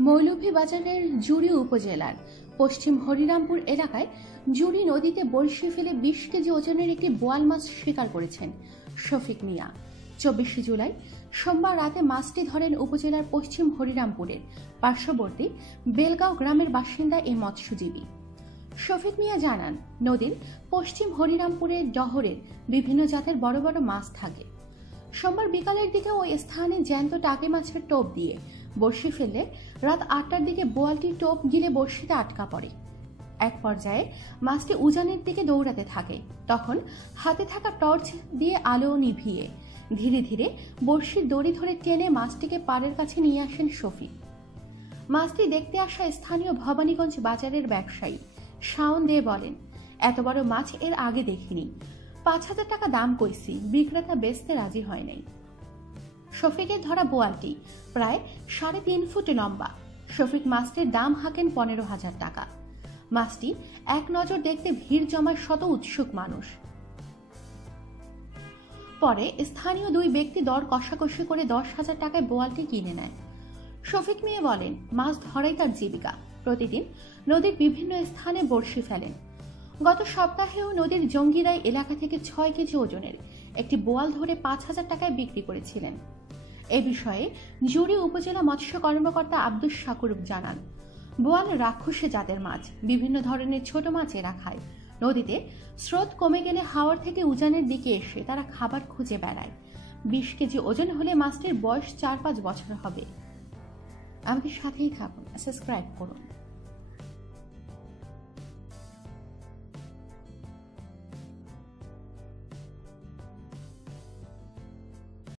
মৌলভীবাজারের জুড়ি উপজেলার পশ্চিম হরিরামপুর এলাকায় জুড়ি নদীতে বড়শি ফেলে বিশ কেজি ওজনের একটি বোয়াল মাছ শিকার করেছেন শফিক মিয়া। চব্বিশে জুলাই সোমবার রাতে মাছটি ধরেন উপজেলার পশ্চিম হরিরামপুরের পার্শ্ববর্তী বেলগাঁও গ্রামের বাসিন্দা এই মৎস্যজীবী। শফিক মিয়া জানান, নদীর পশ্চিম হরিরামপুরের ডহরের বিভিন্ন জাতের বড় বড় মাছ থাকে। সোমবার বিকালের দিকে ওই স্থানে জ্যান্ত টাকি মাছের টোপ দিয়ে বড়শি ফেললে রাত আটটার দিকে বোয়ালটি টোপ গিলে বড়শিতে আটকা পড়ে। এক পর্যায়ে মাছটি উজানের দিকে দৌড়াতে থাকে। তখন হাতে থাকা টর্চ দিয়ে আলো নিভিয়ে ধীরে ধীরে বড়শির দড়ি ধরে টেনে মাছটিকে পাড়ের কাছে নিয়ে আসেন শফিক। মাছটি দেখতে আসা স্থানীয় ভবানীগঞ্জ বাজারের ব্যবসায়ী শাওন দে বলেন, এত বড় মাছ এর আগে দেখিনি। পাঁচ হাজার টাকা দাম কইছি, বিক্রেতা বেচতে রাজি হয় নাই। শফিকের ধরা বোয়ালটি, প্রায় সাড়ে তিন ফুট লম্বা। শফিক মাছটির দাম হাঁকেন পনেরো হাজার টাকা। মাছটি এক নজর দেখতে ভিড় জমায় শত উৎসুক মানুষ। পরে স্থানীয় দুই ব্যক্তি দর কষাকষি করে দশ হাজার টাকায় বোয়ালটি কিনে নেয়। শফিক মিয়া বলেন, মাছ ধরাই তার জীবিকা। প্রতিদিন নদীর বিভিন্ন স্থানে বড়শি ফেলেন। গত সপ্তাহেও নদীর জঙ্গিরাই এলাকা থেকে ছয় কেজি ওজনের একটি বোয়াল ধরে পাঁচ হাজার টাকায় বিক্রি করেছিলেন। এ বিষয়ে জুড়ি উপজেলা মৎস্য কর্মকর্তা আব্দুস শাকুরুব জানান। বোয়াল রাক্ষসে জাতের মাছ, বিভিন্ন ধরনের ছোট মাছ এরা খায়। নদীতে স্রোত কমে গেলে হাওয়ার থেকে উজানের দিকে এসে তারা খাবার খুঁজে বেড়ায়। বিশ কেজি ওজন হলে মাছটির বয়স চার পাঁচ বছর হবে। আমাকে সাথেই থাকুন, সাবস্ক্রাইব করুন।